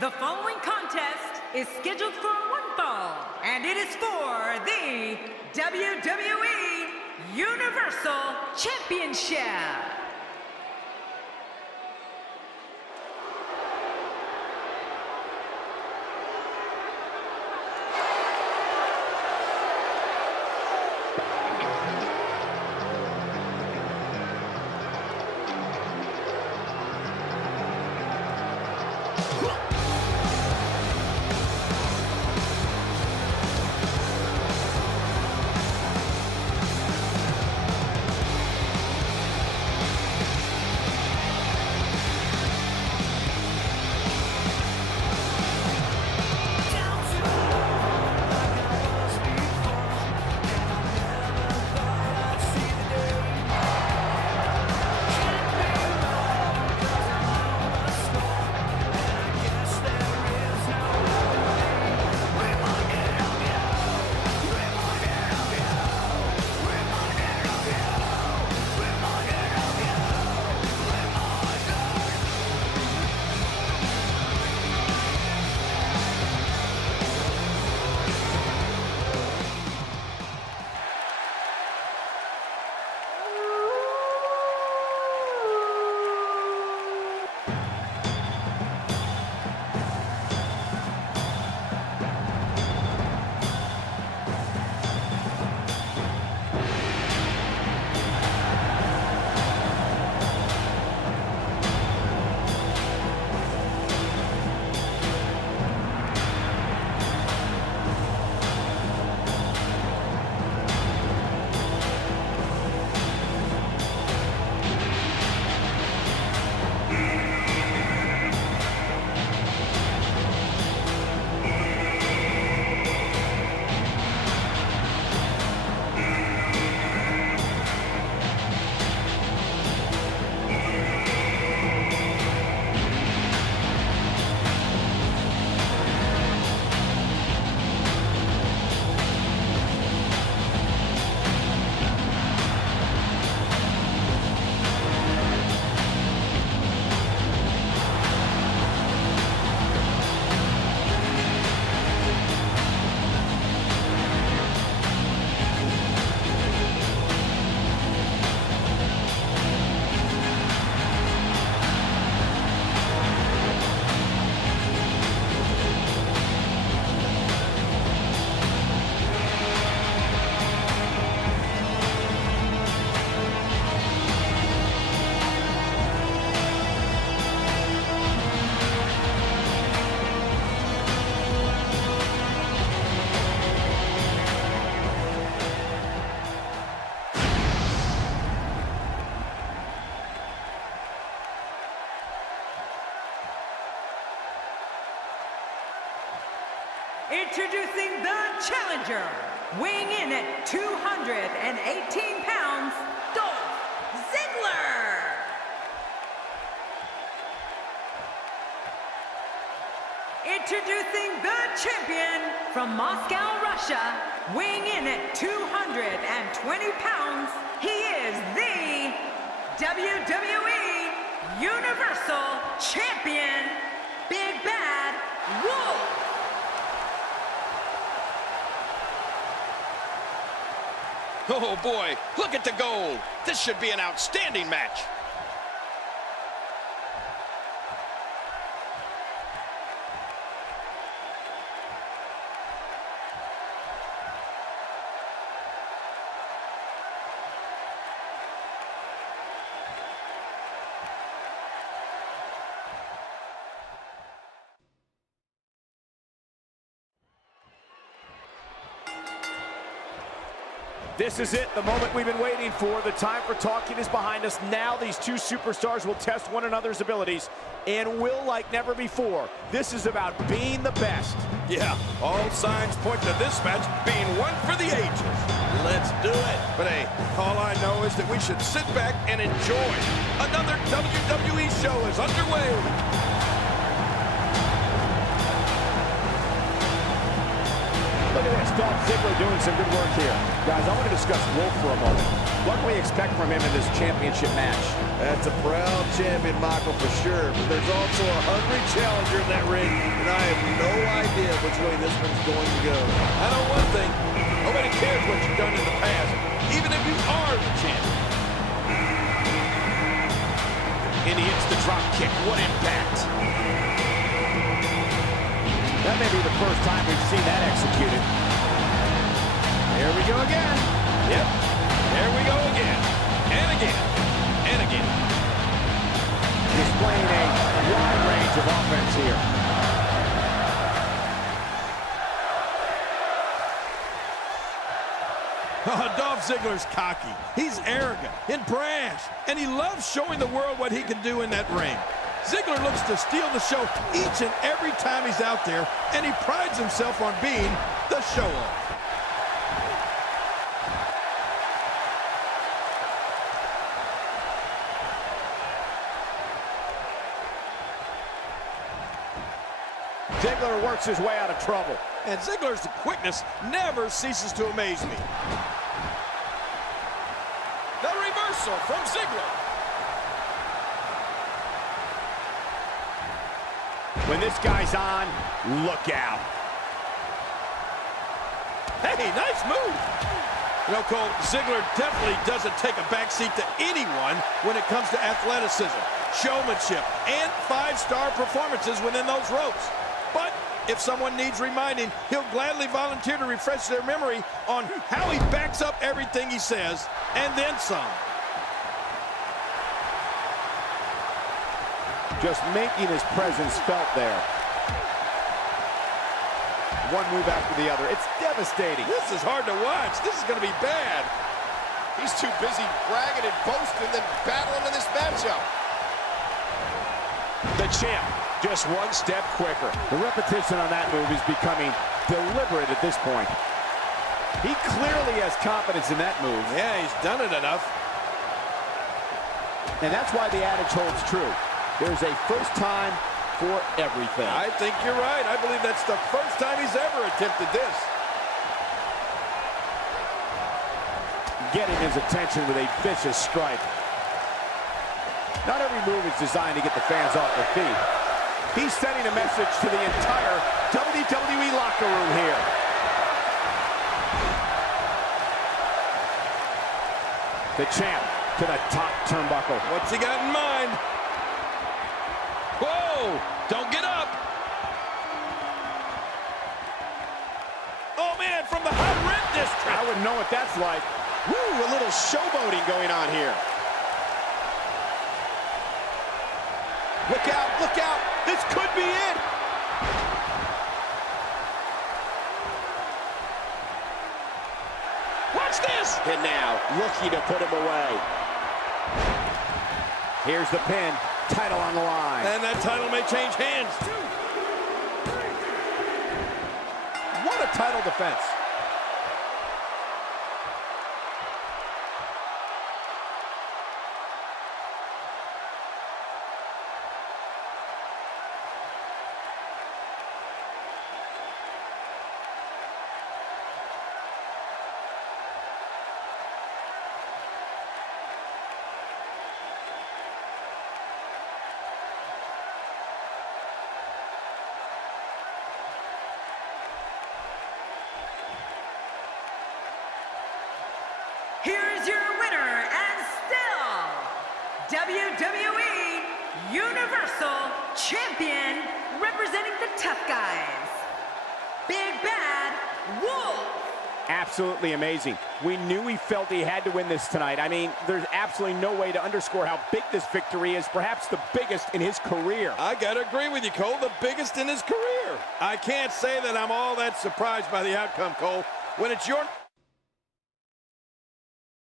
The following contest is scheduled for one fall, and it is for the WWE Universal Championship. Introducing the challenger, weighing in at 218 pounds, Dolph Ziggler. Introducing the champion from Moscow, Russia, weighing in at 220 pounds, he is the WWE Universal Champion, Big Bad Wolf. Oh boy, look at the gold. This should be an outstanding match. This is it, the moment we've been waiting for. The time for talking is behind us. Now these two superstars will test one another's abilities and will like never before. This is about being the best. Yeah, all signs point to this match being one for the ages. Let's do it. But hey, all I know is that we should sit back and enjoy. Another WWE show is underway. Look at this. Dolph Ziggler doing some good work here. Guys, I want to discuss Wolf for a moment. What can we expect from him in this championship match? That's a proud champion, Michael, for sure. But there's also a hungry challenger in that ring, and I have no idea which way this one's going to go. I know one thing. Nobody cares what you've done in the past, even if you are the champion. And he hits the drop kick. What impact! That may be the first time we've seen that executed. Here we go again. Yep. There we go again. And again. And again. Displaying a wide range of offense here. Oh, Dolph Ziggler's cocky. He's arrogant and brash, and he loves showing the world what he can do in that ring. Ziggler looks to steal the show each and every time he's out there, and he prides himself on being the show-off. Ziggler works his way out of trouble. And Ziggler's quickness never ceases to amaze me. The reversal from Ziggler. When this guy's on, look out. Hey, nice move. You know, Cole, Ziggler definitely doesn't take a backseat to anyone when it comes to athleticism, showmanship, and five-star performances within those ropes. But if someone needs reminding, he'll gladly volunteer to refresh their memory on how he backs up everything he says, and then some. Just making his presence felt there. One move after the other. It's devastating. This is hard to watch. This is going to be bad. He's too busy bragging and boasting than battling in this matchup. The champ, just one step quicker. The repetition on that move is becoming deliberate at this point. He clearly has confidence in that move. Yeah, he's done it enough. And that's why the adage holds true. There's a first time for everything. I think you're right. I believe that's the first time he's ever attempted this. Getting his attention with a vicious strike. Not every move is designed to get the fans off their feet. He's sending a message to the entire WWE locker room here. The champ to the top turnbuckle. What's he got in mind? Whoa! Don't get up! Oh, man, from the high rent district! I wouldn't know what that's like. Woo, a little showboating going on here. Look out, look out! This could be it! Watch this! And now, looking to put him away. Here's the pin. Title on the line. And that title may change hands. What a title defense. Here's your winner and still WWE Universal Champion, representing the tough guys, Big Bad Wolf. Absolutely amazing. We knew he felt he had to win this tonight. I mean, there's absolutely no way to underscore how big this victory is, perhaps the biggest in his career. I gotta agree with you, Cole, the biggest in his career. I can't say that I'm all that surprised by the outcome, Cole. When it's your